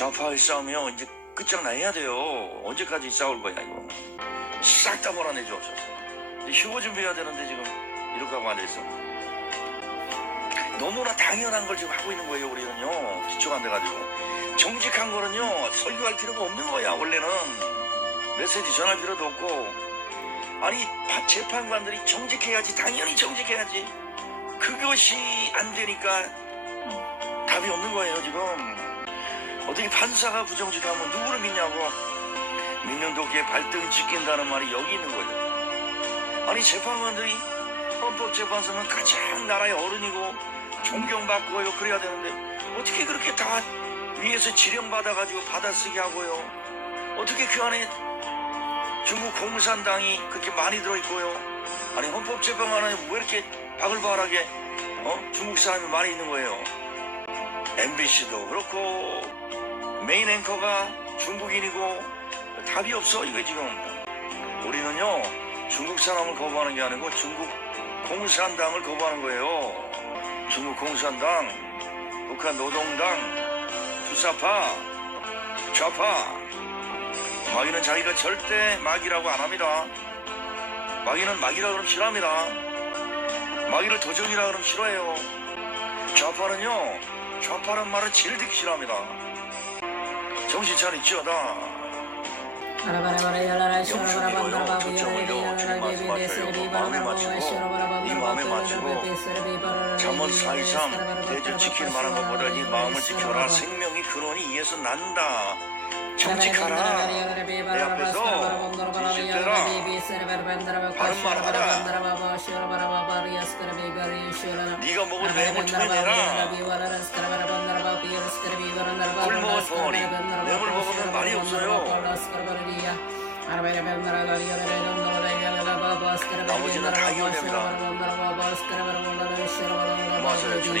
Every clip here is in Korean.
좌파의 싸움이요 이제 끝장나야 돼요. 언제까지 싸울 거야 이거. 싹 다 몰아내 주옵소서. 이제 휴거 준비해야 되는데 지금 이렇게 하고 앉아있어. 너무나 당연한 걸 지금 하고 있는 거예요 우리는요. 기초가 안 돼가지고. 정직한 거는요 설교할 필요가 없는 거야 원래는. 메시지 전할 필요도 없고. 아니 파- 재판관들이 정직해야지 당연히 정직해야지. 그것이 안 되니까 답이 없는 거예요 지금. 어떻게 판사가 부정직하면 누구를 믿냐고. 믿는 도끼에 발등 찍힌다는 말이 여기 있는 거예요. 아니 재판관들이 헌법재판소는 가장 나라의 어른이고 존경받고요. 그래야 되는데 어떻게 그렇게 다 위에서 지령받아가지고 받아쓰게 하고요? 어떻게 그 안에 중국 공산당이 그렇게 많이 들어있고요? 아니 헌법재판관은 왜 이렇게 바글바글하게 어? 중국 사람이 많이 있는 거예요? MBC도 그렇고 메인 앵커가 중국인이고 답이 없어 이거 지금. 우리는요 중국 사람을 거부하는 게 아니고 중국 공산당을 거부하는 거예요. 중국 공산당 북한 노동당 투사파 좌파. 마귀는 자기가 절대 마귀라고 안 합니다. 마귀는 마귀라 그러면 싫어합니다. 마귀를 도적이라 그러면 싫어해요. 좌파는요 좌파란 말을 제일 듣기 싫어합니다 정신 차리 지어다 영성이로요. 초점을요. 주님 말씀하셔요 마음에 맞추고 이 마음에 맞추고 잠언 423 대주 지킬 만한 것보다 이 마음을 지켜라 생명이 근원이 이에서 난다 정직하라 내 앞에서 진실되라 바른 말 하라 네가 먹은 뇌물 토해내라 굶어 덩어리 뇌물 먹으면 말이 없어요 나머지는 다 이겨냅니다. 고마워요, 주님.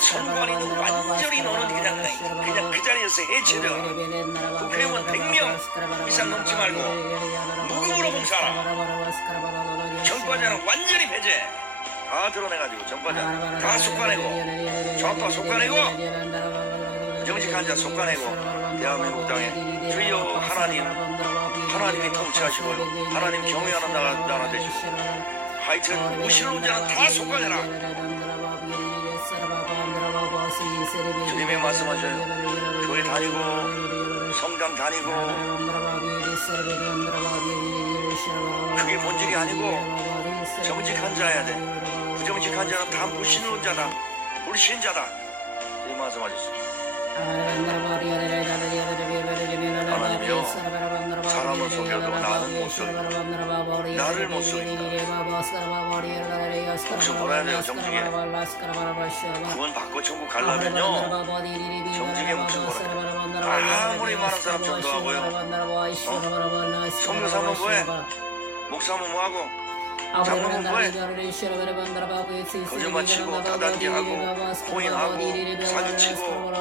선관위는 완전히 너는 그냥 그냥 그 자리에서 해체돼 국회의원 100명 이상 넘지 말고 무급으로 봉사하라 정과자는 완전히 배제 다 드러내가지고 정과자 다 속아내고 좌파 속아내고 정직한 자 속아내고 대한민국 땅에 주여 하나님 하나님이 통치하시고 하나님 경외하는 나라, 나라 되시고 하여튼 무신론자는 다 속아내라 주님이 말씀하셔요. 교회 다니고 성당 다니고 그게 본질이 아니고 정직한 자야 돼. 부정직한 자는 다 무신론자다. 불신자다. 이 말씀하셨어요 하나님이여 사람을 속여도 나는 못 속여 나를 못 속인다. 목숨 걸어야 돼요 정직에 구원 받고 천국 가려면요 정직에 목숨 걸어야 아무리 많은 사람 전도하고요. 성교 삼는 뭐해? 목사 한번 뭐하고 장로는 뭐해 거짓말 치고 다단계하고 코인하고 사기치고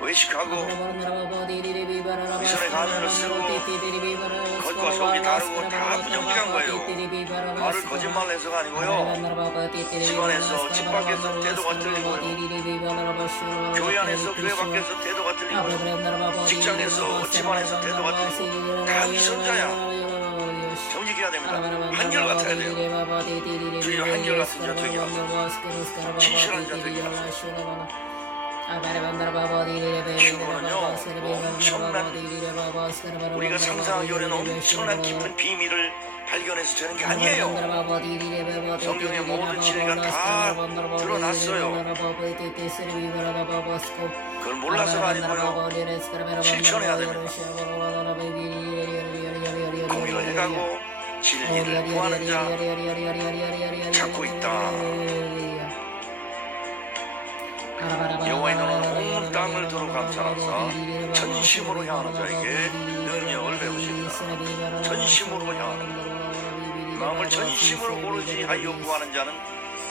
외식하고 미선에 가면을 쓰고 겉과 속이 다르고 다 부정직한 거예요. 말을 거짓말 해서가 아니고요. 집 안에서 집 밖에서 태도가 틀리고요 교회 안에서 교회 밖에서 태도가 틀리고 직장에서 집안에서 태도가 틀리고 다 위선자야 정직해야 됩니다. 한결 같아야 돼요 주여 한결 같은 자 되게 하소서 진실한 자 되게 하소서 휴거는요 엄청난 우리가 상상하기 어려운 엄청난 깊은 비밀을 발견해서 되는 게 아니에요 성경의 모든 진리가 다 드러났어요 그걸 몰라서가 아니고요 실천해야 됩니다 공의를 해가고 진리를 구하는 자 찾고 있다 여호와의 너는 온 땅을 두루 감찰하사 전심으로 향하는 자에게 능력을 되것이다. 전심으로 그냥 마음을 전심으로 오로지 하여 구하는 자는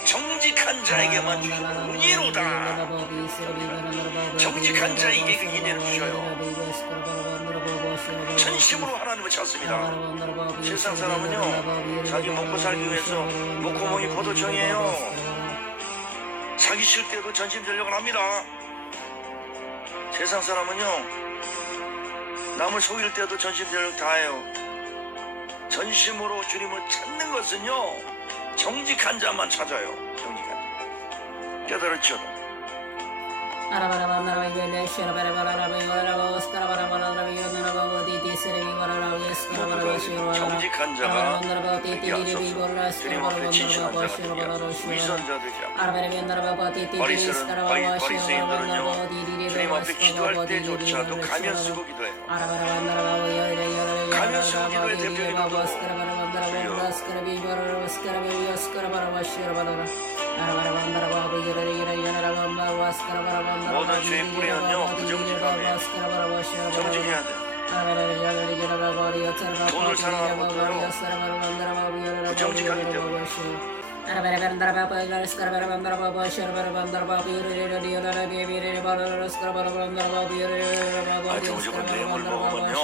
정직한 자에게만 주시고 은혜로다. 정직한 자에게 그 인연을 주셔요. 전심으로 하나님을 찾습니다. 세상 사람은요, 자기 먹고 살기 위해서 목구멍이 포도청이에요. 자기 쉴 때도 전심 전력을 합니다. 세상 사람은요, 남을 속일 때도 전심 전력 다해요. 전심으로 주님을 찾는 것은요, 정직한 자만 찾아요. 정직한 자. 깨달았죠? 정직한 자가 모 든 죄의 뿌리는요 부정직함이에요. 정직해야 돼. 돈을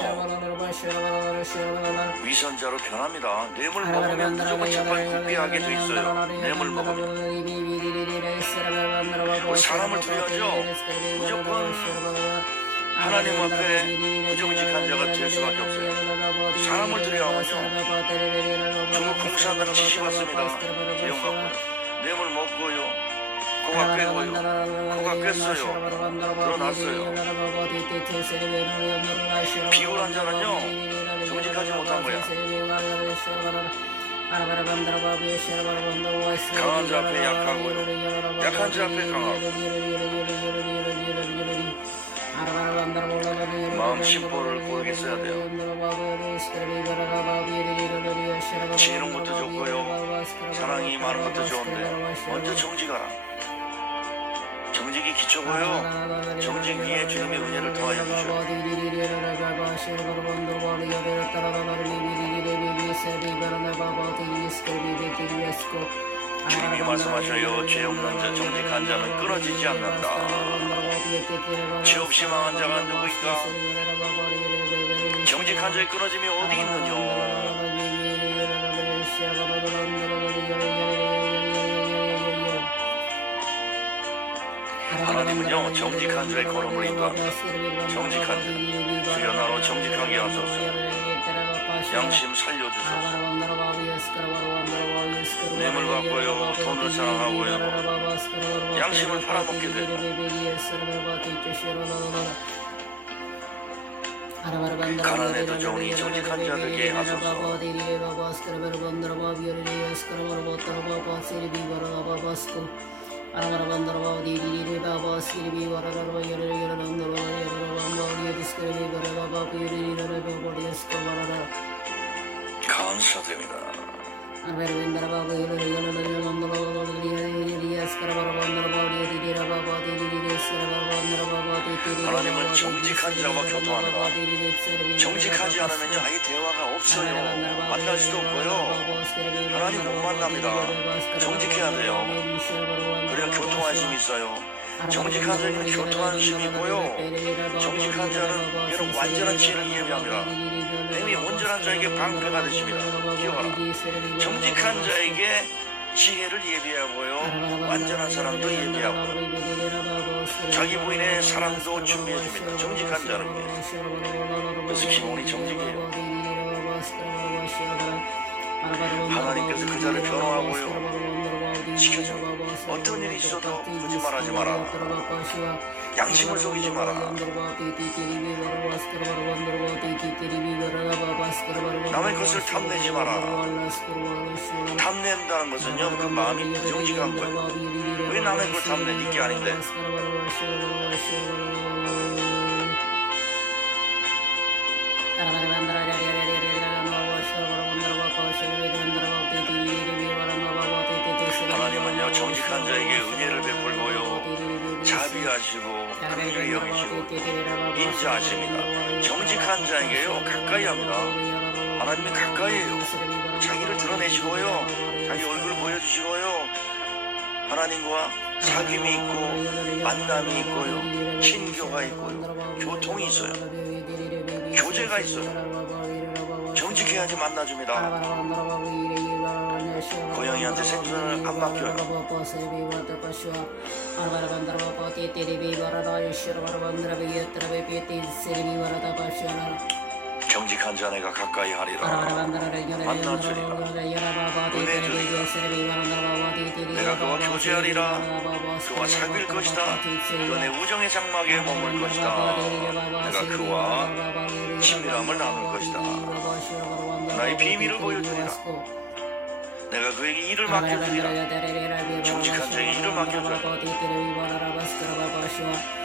위선자로 변합니다. 뇌물 먹으면 무조건 재판 굽게하게 돼 있어요. 뇌물 먹으면 뭐 사람을 두려워하죠. 무조건 하나님 앞에 부정직한 자가 될 수밖에 없어요. 사람을 두려워하면요. 중국 공산당 지시 받습니다. 재용 받고요. 뇌물 먹고요. 고각 빼고요. 고각 뺐어요. 드러났어요. 비굴한 자는요. 정직하지 못한 거야. 강한 자 앞에 약하고요. 약한 자 앞에 강하고. 마음 심보를 고르게 써야 돼요. 지혜로운 것도 좋고요. 사랑이 많은 것도 좋은데 먼저 정직하라. 정직이 기초고요. 정직 위에 주님의 은혜를 더하여 주셔요. 주님이 말씀하셔요. 죄 없는 자, 정직한 자는 끊어지지 않는다. 죄 없이 망한 자가 누구인가? 정직한 자의 끊어짐이 어디 있느냐? 하나님은요 정직한 자의 걸음을 인도합니다. 정직한 자, 주여 나로 정직하게 하소서. 양심 살려주소서. 뇌물 받고요, 돈을 사랑하고요. 양심을 팔아먹게 되고. 가난해도 좋으니 정직한 자 되게 하소서. 感謝という意味だな 하나님은 정직한 자와 교통합니다. 정직하지 않으면 아예 대화가 없어요. 만날 수도 없고요. 하나님 못 만납니다. 정직해야 돼요. 그래야 교통할 힘이 있어요. 정직한 자에게는 교통하는 힘이 있고요. 정직한 자는 이런 완전한 지혜를 예비합니다. 뱀이 온전한 자에게 방패가 되십니다. 기억하라. 정직한 자에게 지혜를 예비하고요. 완전한 사람도 예비하고 자기 부인의 사랑도 준비해 줍니다. 정직한 자는 그래서 기본이 정직이에요. 하나님께서 그 자를 변호하고요. 지켜줘. 어떤 일이 있어도 거짓말하지 마라. 양심을 속이지 마라. 남의 것을 탐내지 마라. 탐낸다는 것은요, 그 마음이 부정직한 거예요. 왜 남의 걸 탐내? 니 게 아닌데. 하나님은요, 정직한 자에게 은혜를 베풀고요. 자비하시고 긍휼히 여기시고 인자하십니다. 정직한 자에게요 가까이 합니다. 하나님이 가까이에요. 자기를 드러내시고요. 자기 얼굴을 보여주시고요. 하나님과 사귐이 있고 만남이 있고요. 친교가 있고요. 교통이 있어요. 교제가 있어요. 정직해야지 만나줍니다. 고양이한테 생선을 안 맡겨요. 정직한 자네가 가까이 하리라. 만나주리라. 은혜 주리라. 내가 그와 교제하리라. 그와 사귈 것이다. 그내 우정의 장막에 머물 것이다. 내가 그와 친밀함을 나눌 것이다. 나의 비밀을 보여주리라. 내가 그에게 일을 맡겨주리라. 정직한 자에게 일을 주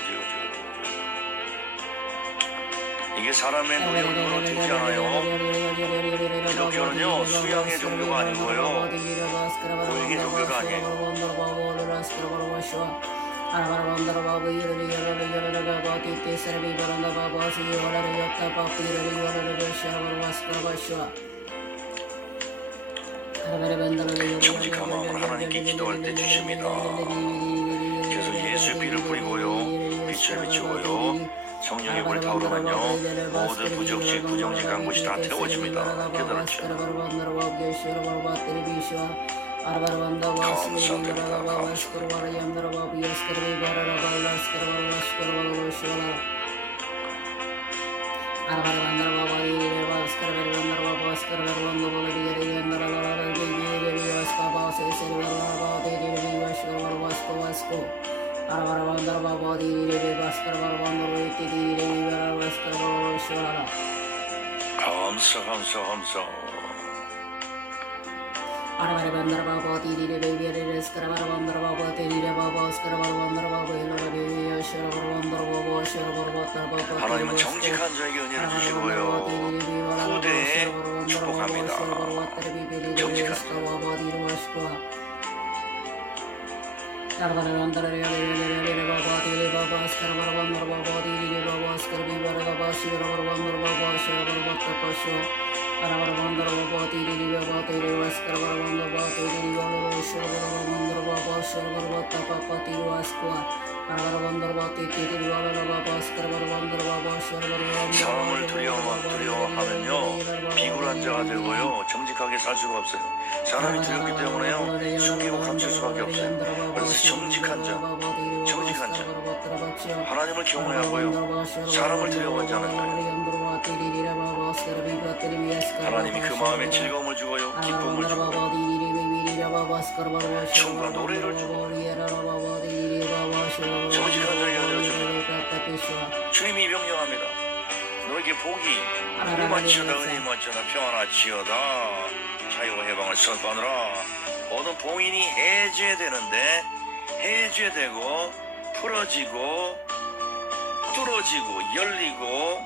이게 사람의 노력으로 되지 않아요. 기독교는요, 수양의 종교가 아니고요. 고행의 종교가 아니에요. 정직한 마음으로 하나님께 기도할 때 주십니다. 그래서 예수의 피를 뿌리고요, 빛을 비추고요, 성령의 불이 타오르면요, 모든 부정직, 부정직 한 것이 다 태워집니다. 깨달았죠. 감사드립니다. 감사, 감 사, 감사. 하나님은 정직한 자에게 은혜를 주시고요. 후대에 축복합니다. 정직한 Sarvana Nandara Rere Rere Rere Baba Rere Baba Askar Baba Mar Baba Rere Baba Askar Bi Bara Baba Shira Bara Mar Baba Shira Bara Bhakta Pasho Bara Bara Bandar Baba Rere Baba Rere Askar Bara Bandar Baba Rere Baba Shira Bara Bandar Baba Shira Bara Bhakta Papa Tiro Askwar 사람을 두려워, 두려워하면요, 비굴한 자가 되고요, 정직하게 살 수가 없어요. 사람이 두렵기 때문에요, 숨기고 감출 수밖에 없어요. 그래서 정직한 자, 정직한 자, 하나님을 경외하고요, 사람을 두려워하지 않는 거예요. 하나님이 그 마음에 즐거움을 주고요, 기쁨을 주고, 춤과 노래를 주고, 정직한 자에게. 주님이 명령합니다. 너에게 복이 은마치어다 은혜마치어다 평안하치어다 자유와 해방을 선포하느라 모든 봉인이 해제되는데 해제되고 풀어지고 뚫어지고 열리고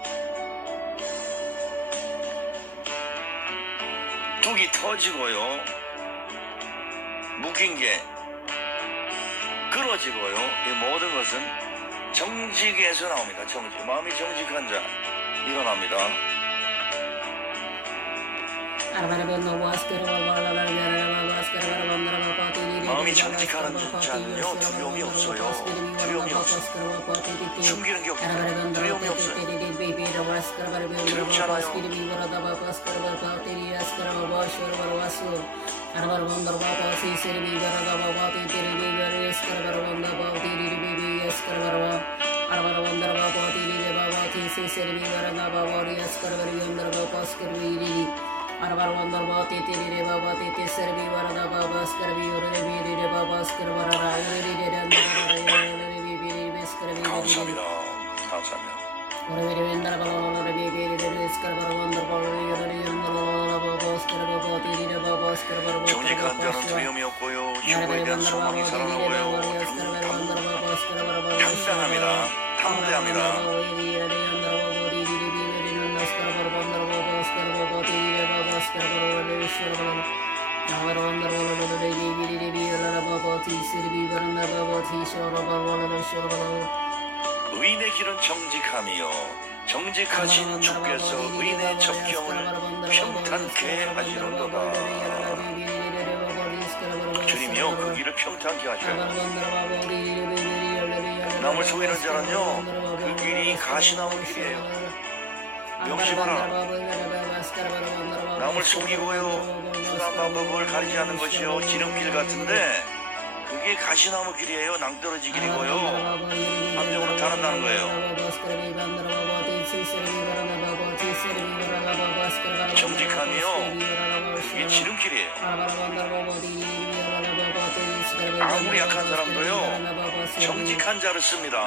뚝이 터지고요 묶인 게 끊어지고요 이 모든 것은 정직에서 나옵니다. 정직. 마음이 정직한 자 일어납니다. 마음이 정직한 자는요 두려움이 없어요. 두려움이 없어. 숨기는 게 없어요. 두려움이 없어요. 두렵지 않아요. 감사합니다. 감사합니다. 정직한 자는 두려움이 없고요 죽음에 대한 소망이 살아나고요 당당합니다 담대합니다 의인의 길은 정직함이요. 정직하신 주께서 의인의 접경을 평탄케 하시는도다. 주님이요 그 길을 평탄케 하셔요. 남을 속이는 자는요 그 길이 가시나무 길이에요 명심하라. 남을 속이고요. 수단 방법을 가리지 않는 것이요. 지름길 같은데 그게 가시나무 길이에요. 낭떠러지 길이고요. 함정으로 타는다는 거예요. 정직함이요. 그게 지름길이에요. 아무리 약한 사람도요 정직한 자를 씁니다.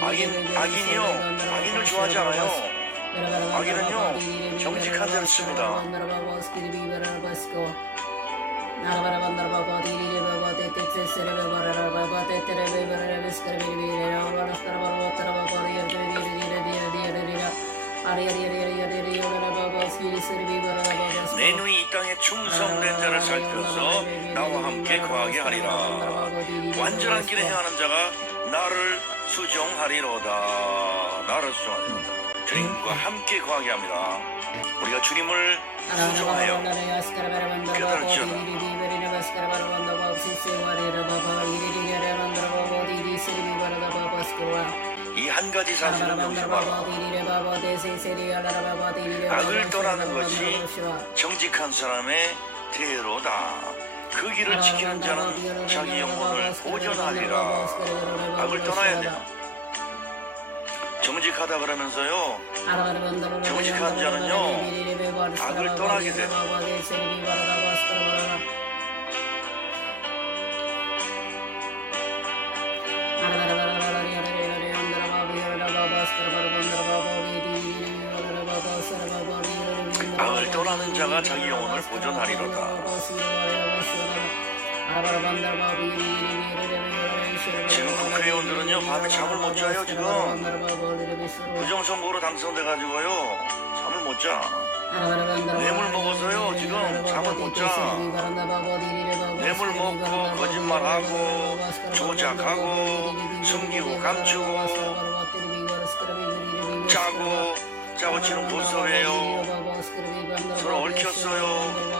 악인, 악인이요. 악인을 좋아하지 않아요 정직한 자를 씁니다. 내 눈이 이 땅에 충성된 자를 살펴서 나와 함께 거하게 하리라. 완전한 길에 행하는 자가 나를 수종하리로다. 나를 수종하리로다 주님과 함께 거하게 합니다. 우리가 주님을 수종하여 이한 가지 사실을 명심하라 악을 떠나는 것이 정직한 사람의 대로다. 그 길을 지키는 자는 자기 영혼을 보존하리라. 악을 떠나야 돼요 정직하다 그러면서요 정직한 자는요 악을 떠나게 돼요. 악을 떠나는 자가 자기 영혼을 보존하리로다 지금 국회의원들은요 밤에 잠을 못 자요 지금. 부정선거로 당선돼가지고요 잠을 못 자. 뇌물 먹어서요 지금 잠을 못 자. 뇌물 먹고 거짓말하고 조작하고 숨기고 감추고 짜고 짜고 치는 보석이에요. 서로 얽혔어요.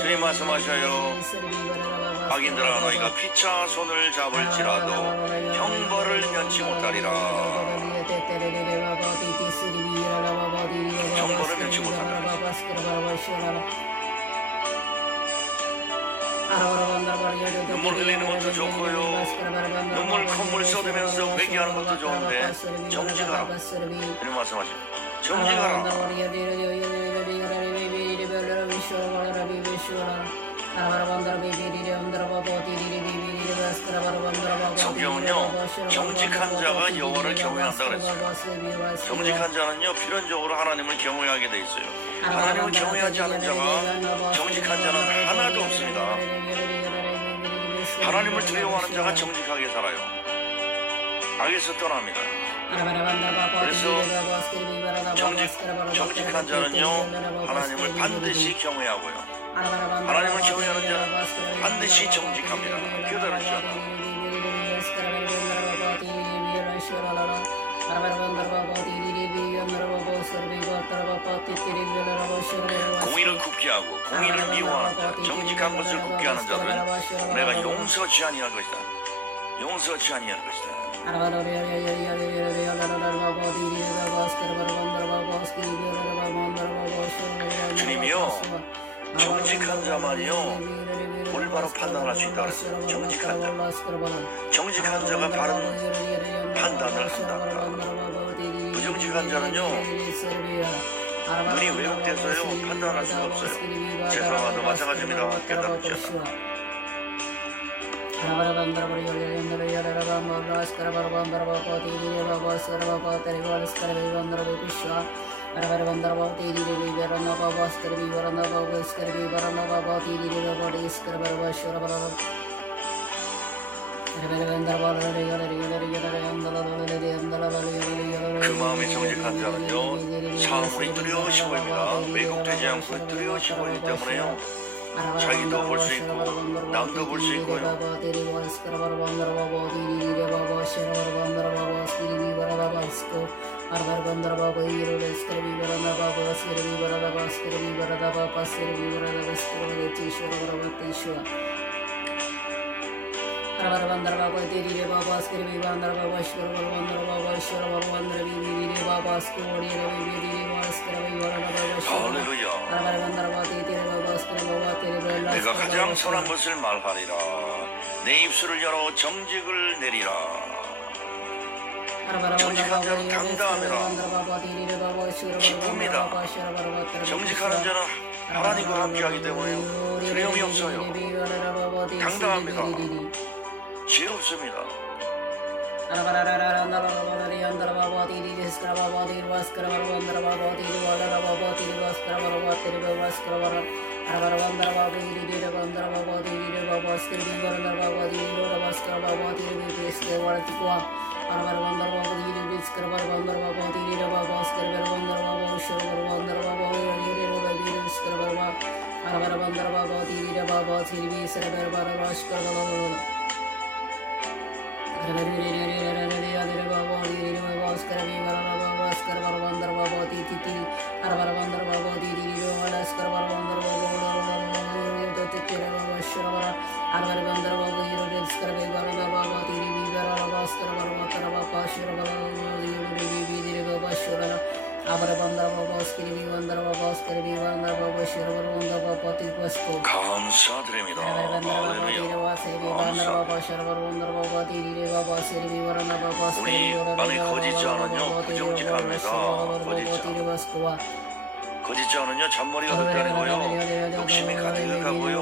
주님 말씀하셔요 악인들아 너희가 피차 손을 잡을지라도 형벌을 면치 못하리라. 형벌을 면치 못한다 눈물 흘리는 것도 좋고요. 눈물 콧물 쏟으면서 회개하는 것도 좋은데 정직하라 주님 말씀하셔요 정직하라 성경은요 정직한 자가 여호와를 경외한다 그랬어요. 정직한 자는요 필연적으로 하나님을 경외하게 돼 있어요. 하나님을 경외하지 않은 자가 정직한 자는 하나도 없습니다. 하나님을 두려워하는 자가 정직하게 살아요. 악에서 떠납니다. 그래서 정직, 정직한 자는요 하나님을 반드시 경외하고요 하나님을 경외하는 자는 반드시 정직합니다. 깨달으지 않아 공의를 굳게 하고 공의를 미워하는 자 정직한 것을 굳게 하는 자들은 내가 용서치 아니할 것이다. 용서치 아니할 것이다. 주님이요 정직한 자만이요. 올바로 판단할 수 있다 그랬어요. 정직한 자. 정직한 자가 바른 판단을 한다 부정직한 자는요 눈이 왜곡돼서요 판단할 수가 없어요. 죄송하도 마찬가지입니다. 깨달았지 않아 그 마음이 정직한 자는요 사물이 두려우시 보입니다. 왜곡되지 않고 두려우시 보이기 때문에요. 자기도 볼 수 있고 남도 볼 수 있고요 내가 가장 선한 것을 말하리라. 내 입술을 열어 정직을 내리라 정직한 자는 당당하라 기쁩니다. 정직하는 자는 하나님과 함께하기 때문에요. 두려움이 없어요. 당당합니다. 지혜롭습니다 परवर वंदर बाबा धीरे विस्कर पर वंदर बाबा धीरे रवा भास्कर पर वंदर बाबा विश्व पर वंदर बाबा धीरे रवा धीरे विस्कर पर वा परवर वंदर बाबा धीरे रवा भास्कर विस्कर पर वा राशकर वा परवर धीरे धीरे धीरे धीरे धीरे बाबा धीरे रवा भास्कर भी परवर बाबा भास्कर पर वंदर बाबा धीरे धीरे परवर वंदर बाबा धीरे धीरे रवा भास्कर पर वंदर बाबा 감사드립니다. 할렐루야. 우리 안에 거짓지 않은요 부정직합니다. 거짓자 거짓지 않은요 잔머리가 득다니고요 욕심이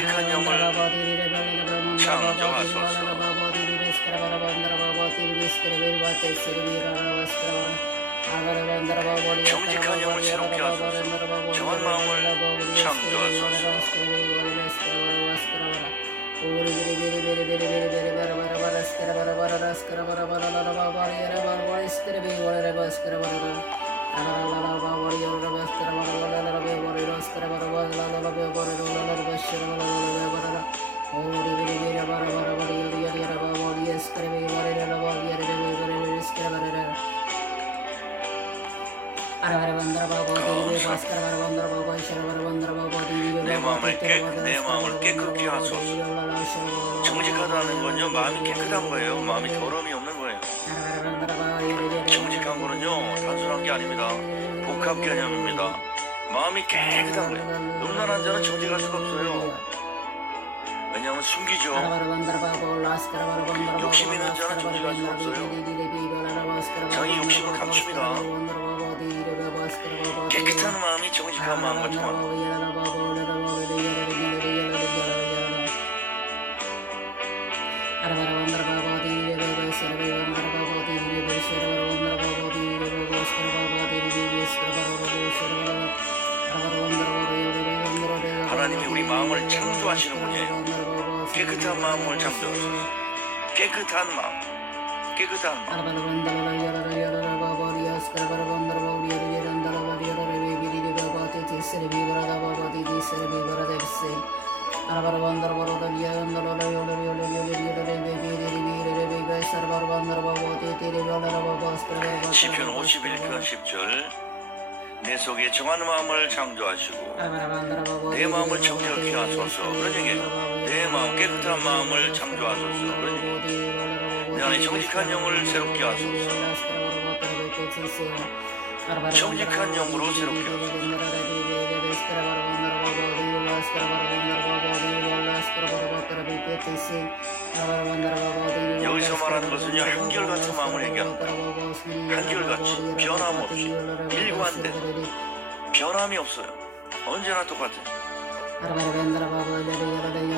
선택한 영을 창조하소서 정직한 영을 새롭게 하소서 정한 마음을 창조하소서 마음을 깨, 내 마음을 깨끗게 하소서. 정직하다는 건요 마음이 깨끗한 거예요. 마음이 더러움이 없는 거예요. 정직한 거는요 단순한 게 아닙니다. 복합 개념입니다. 마음이 깨끗한 거예요. 음란한 자는 정직할 수가 없어요. 왜냐하면 숨기죠. 욕심 있는 자는 정직할 수 없어요. 자기 욕심을 감춥니다. 깨끗한 마음이 정직한 마음과 통합 마음을 창조하시는 분이에요. 깨끗한 마음을 창조하소서 깨끗한 마음. 깨끗한 마음. 시편 51편 10절 내 속에 정한 마음을 창조하시고 내 마음을 정결케 하소서 얘기예요 내 마음 깨끗한 마음을 창조하소서 얘기예요 내 안에 정직한 영을 새롭게 하소서. 정직한 영으로 새롭게 하소서. 여기서 말하는 것은요, 한결같은 마음을 얘기합니다. 한결같이 변함없이 일관된 변함이 없어요. 언제나 똑같아요.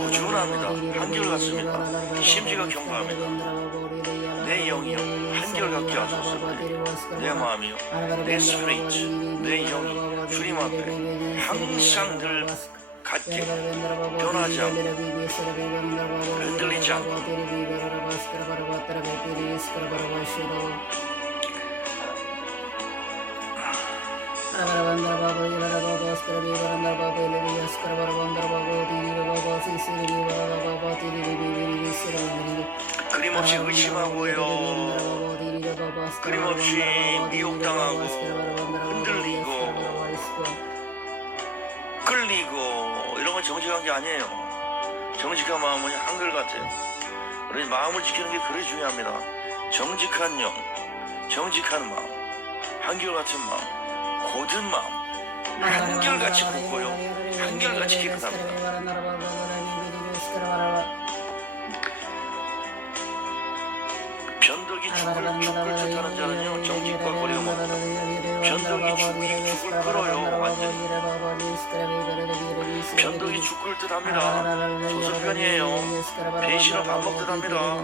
꾸준합니다. 한결같습니다. 심지가 경감합니다. 내 영이요 한결같게 하소서. 내 마음이요, 내 스피릿, 내 영이 주님 앞에 항상 늘 같게 변하지 않고 흔들리지 않고. 끊임없이 의심하고요. 끊임없이 미혹당하고 흔들리고 끌리고 이런 건 정직한 게 아니에요. 정직한 마음은 한결같아요. 우리 마음을 지키는 게 그리 중요합니다. 정직한 영, 정직한 마음, 한결같은 마음, 고든 마음, 한결같이 굳고요. 한결같이 깨끗합니다. 변덕이 죽을 죽을 듯하는 자는요 정직과 거리가 멉니다. 변덕이 죽이 죽을 끌어요 완전히. 변덕이 죽을 듯합니다. 소수편이에요. 배신을 밥 먹듯 합니다.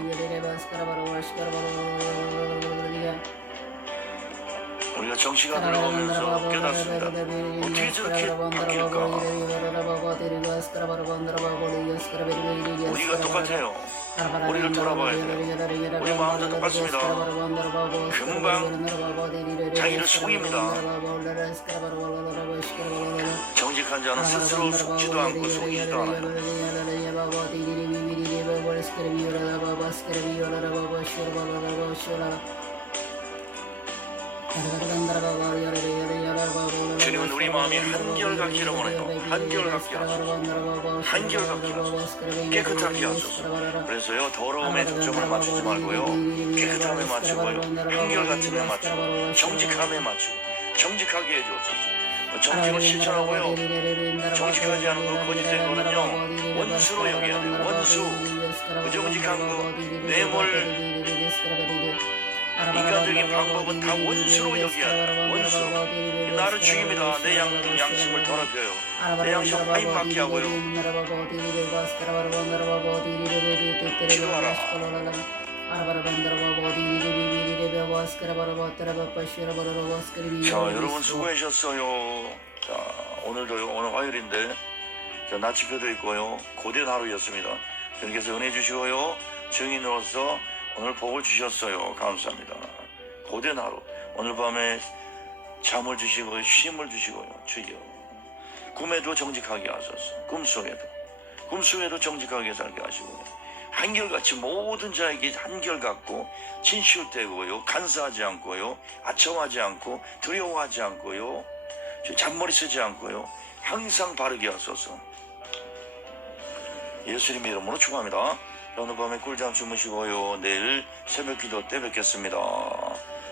우리가 정치가 들어가면서 깨닫습니다. 어떻게 저렇게 바뀔까? 우리가 똑같아요. 우리를 돌아봐야 돼요. 우리 마음도 똑같습니다. 금방 자기를 속입니다. 정직한 자는 스스로 속지도 않고 속이지도 않아요. 주님은 우리 마음이 한결같기를 원해요. 한결같게 하소서. 한결같게 하소서. 깨끗하게 하소서. 그래서요 더러움에 초점을 맞추지 말고요. 깨끗함에 맞추고요. 한결같음에 맞추고 정직함에 맞추고 정직하게 해주옵소서. 정직을 실천하고요. 정직하지 않은 그 거짓된 거는요 원수로 여겨야 돼요. 원수. 그 정직한 거 뇌물 인간적인 방법은 다 원수로 돼요. 원수. 나를 죽입니다. 내 양, 양심을 더럽혀요. 내 양심 파인 막게 하고요. 기도하라. 자, 여러분 수고하셨어요. 자, 오늘도요, 오늘 화요일인데, 자, 나치표도 있고요, 고된 하루였습니다. 주님께서 은혜 주시고요, 증인으로서 오늘 복을 주셨어요. 감사합니다. 고된 하루. 오늘 밤에 잠을 주시고요, 쉼을 주시고요, 주여. 꿈에도 정직하게 하소서. 꿈속에도. 꿈속에도 정직하게 살게 하시고요. 한결같이 모든 자에게 한결같고 진실되고요 간사하지 않고요 아첨하지 않고 두려워하지 않고요 잔머리 쓰지 않고요 항상 바르게 하소서 예수님 이름으로 축원합니다 오늘 밤에 꿀잠 주무시고요. 내일 새벽 기도 때 뵙겠습니다.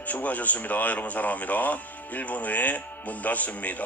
수고하셨습니다. 여러분 사랑합니다. 1분 후에 문 닫습니다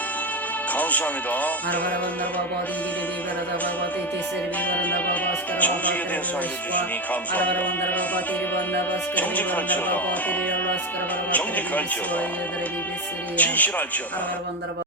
감사합니다 정직에 대해서 알려주시니 감사합니다. 정직할지어다. 정직할지어다. 정직할지어다. 진실할지어다 진실할지어다.